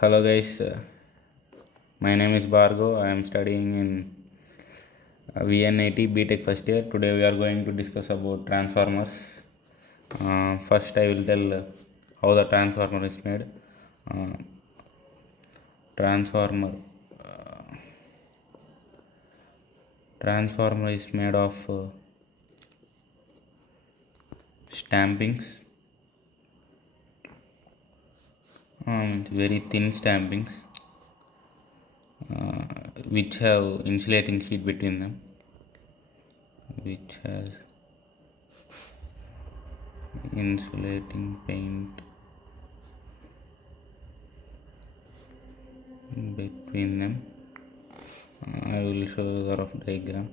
Hello guys, my name is Bargo. I am studying in VNIT BTech first year. Today we are going to discuss about transformers. First I will tell how the transformer is made. Uh, transformer transformer is made of stampings, very thin stampings, which have insulating sheet between them, which has insulating paint between them. I will show you the rough diagram.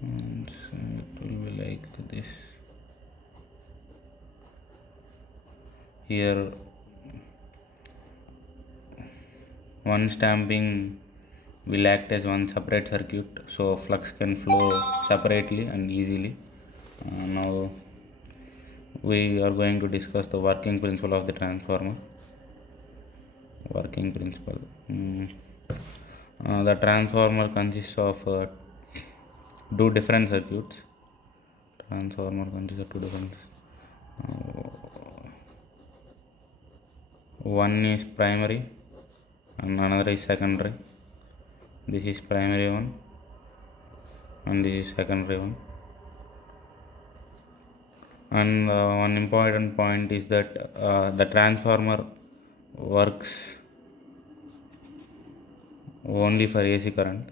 And so it will be like this. Here one stamping will act as one separate circuit, so flux can flow separately and easily. Now we are going to discuss the working principle of the transformer. Working principle. The transformer consists of two different circuits. Transformer consists of two different. One is primary and another is secondary. This is primary one and this is secondary one. And one important point is that the transformer works only for AC current.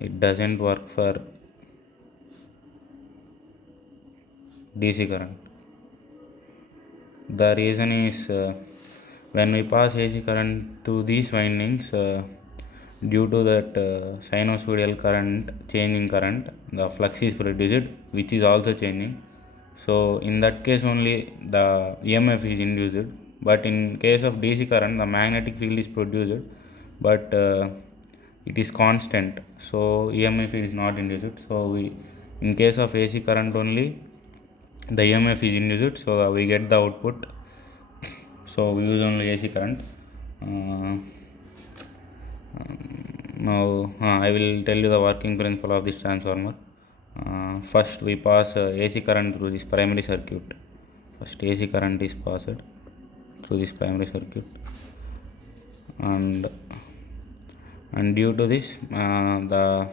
It doesn't work for DC current. The reason is when we pass AC current through these windings, due to that sinusoidal current, changing current, the flux is produced, which is also changing. So in that case only the EMF is induced. But in case of DC current, the magnetic field is produced, but it is constant. So EMF is not induced. So in case of AC current only, the EMF is induced, so we get the output. So we use only AC current. Now I will tell you the working principle of this transformer. First we pass AC current through this primary circuit. First AC current is passed through this primary circuit, and due to this the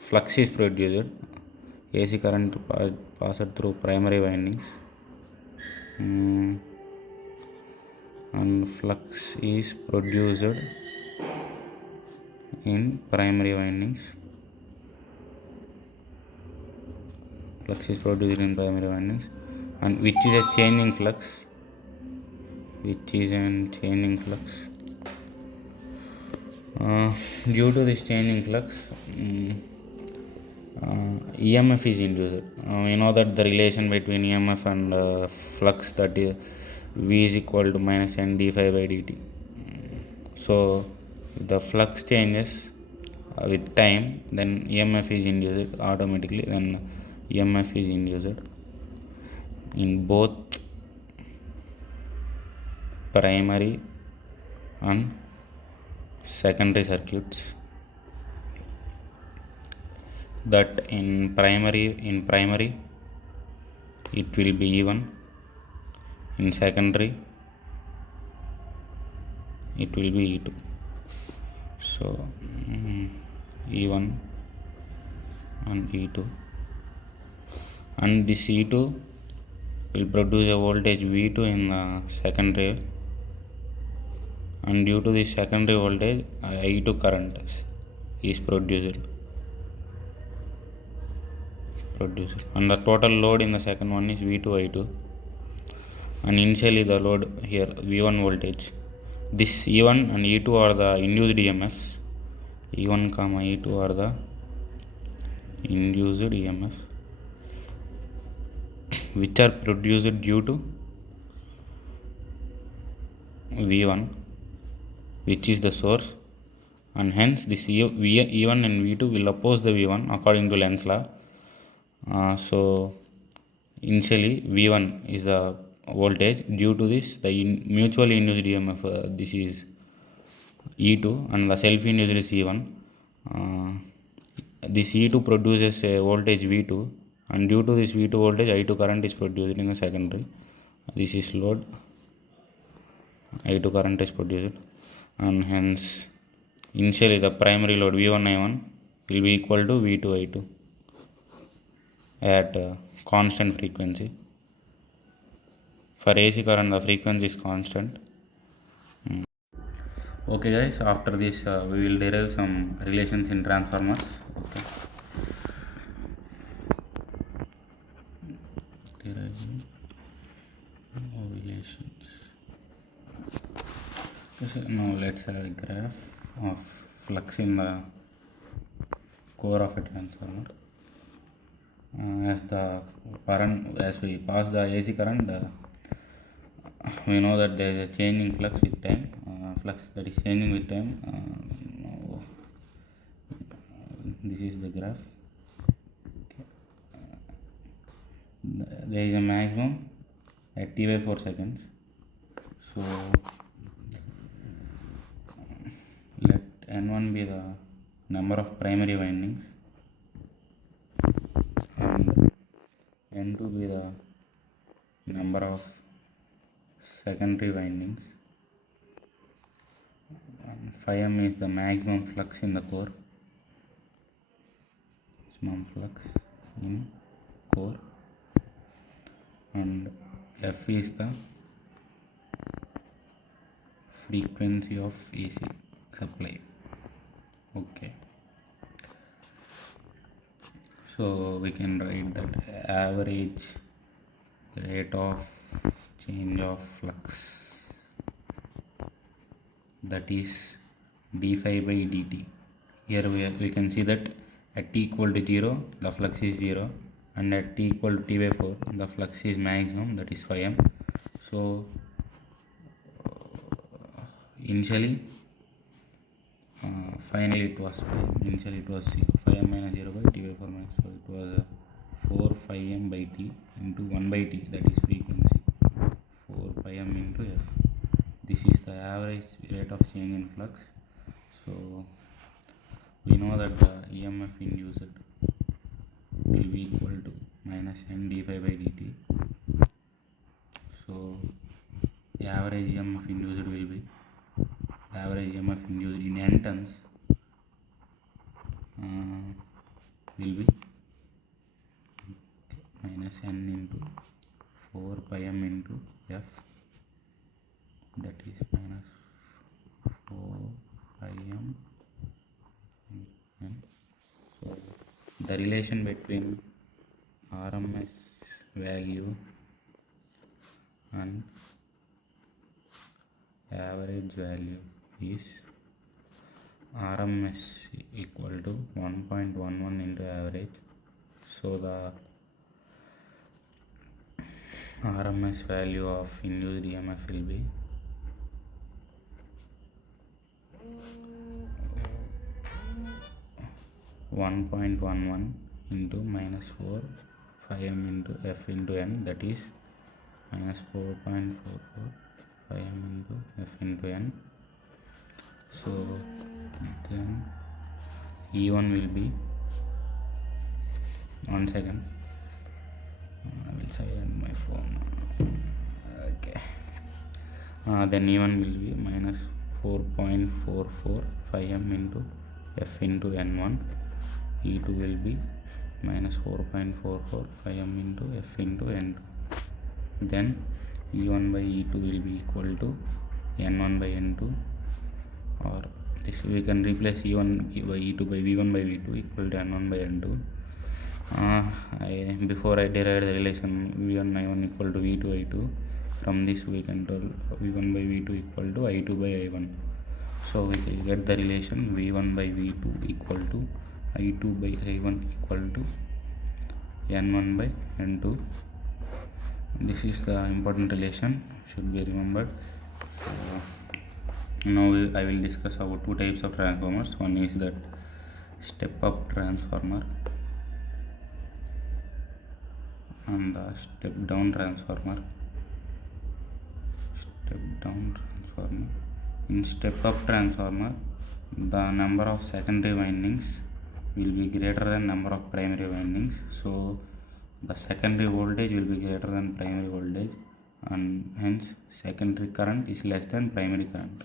flux is produced. AC current passed through primary windings, and flux is produced in primary windings. Flux is produced in primary windings, and which is a changing flux. Due to this changing flux, EMF is induced. We know that the relation between EMF and flux, that is V is equal to minus N d phi by dt. So if the flux changes with time, then EMF is induced automatically. Then EMF is induced in both primary and secondary circuits. That in primary it will be E1, in secondary it will be E2. So E1 and E2, and this E2 will produce a voltage V2 in the secondary, and due to this secondary voltage I2 current is produced, and the total load in the second one is V2 I2, and initially the load here V1 voltage. This E1 and E2 are the induced EMFs. E1 comma E2 are the induced EMF which are produced due to V1, which is the source, and hence this E1 and V2 will oppose the V1 according to Lenz's law. So initially V1 is the voltage. Due to this, the mutually induced EMF, this is E2, and the self-induced is E1. This E2 produces a voltage V2, and due to this V2 voltage, I2 current is produced in the secondary. This is load, I2 current is produced, and hence initially the primary load V1 I1 will be equal to V2 I2 at constant frequency. For AC current, the frequency is constant. Okay guys, after this we will derive some relations in transformers. Okay. Deriving relations. So now let's have a graph of flux in the core of a transformer. As we pass the AC current, we know that there is a change in flux with time. Flux that is changing with time. This is the graph. Okay. There is a maximum at t by 4 seconds. So let N1 be the number of primary windings and N2 be the number of secondary windings, and phi-m is the maximum flux in the core, maximum flux in core, and F is the frequency of AC supply. Okay, so we can write that average rate of change of flux, that is d phi by dt. Here we can see that at t equal to 0 the flux is 0, and at t equal to t by 4 the flux is maximum, that is phi m. So initially finally it was phi m. Initially it was 0, phi m minus 0 by t by 4 minus, so it was 4 phi m by t into 1 by t, that is frequency, 4 pi m into f. This is the average rate of change in flux. So we know that the EMF induced will be equal to minus n d phi by dt. So the average EMF induced will be average EMF induced in n turns will be minus n into 4 pi m into f, that is minus 4 pi m n. So the relation between RMS value and average value is RMS equal to 1.11 into average. So the RMS value of induced EMF will be 1.11 into minus 4 phi m into f into n, that is minus 4.44 phi m into f into n. So then E1 will be, 1 second, I will silent my phone. Okay. Then E1 will be minus 4.44 phi m into f into n1. E2 will be minus 4.44 phi m into f into n2. Then E1 by E2 will be equal to n1 by n2, or this we can replace E1 by E2 by V1 by V2 equal to n1 by n2. Before I derived the relation V1 I1 equal to V2 I2, from this we can tell V1 by V2 equal to I2 by I1. So we will get the relation V1 by V2 equal to I2 by I1 equal to n1 by n2. This is the important relation, should be remembered. So now I will discuss about two types of transformers. One is that step up transformer, and the step down transformer. In step up transformer, the number of secondary windings will be greater than number of primary windings, so the secondary voltage will be greater than primary voltage, and hence secondary current is less than primary current.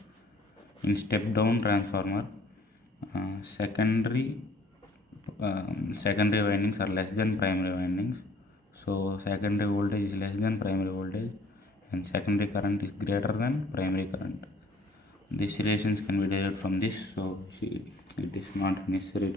In step down transformer, secondary windings are less than primary windings, so secondary voltage is less than primary voltage and secondary current is greater than primary current. These relations can be derived from this, so it is not necessary to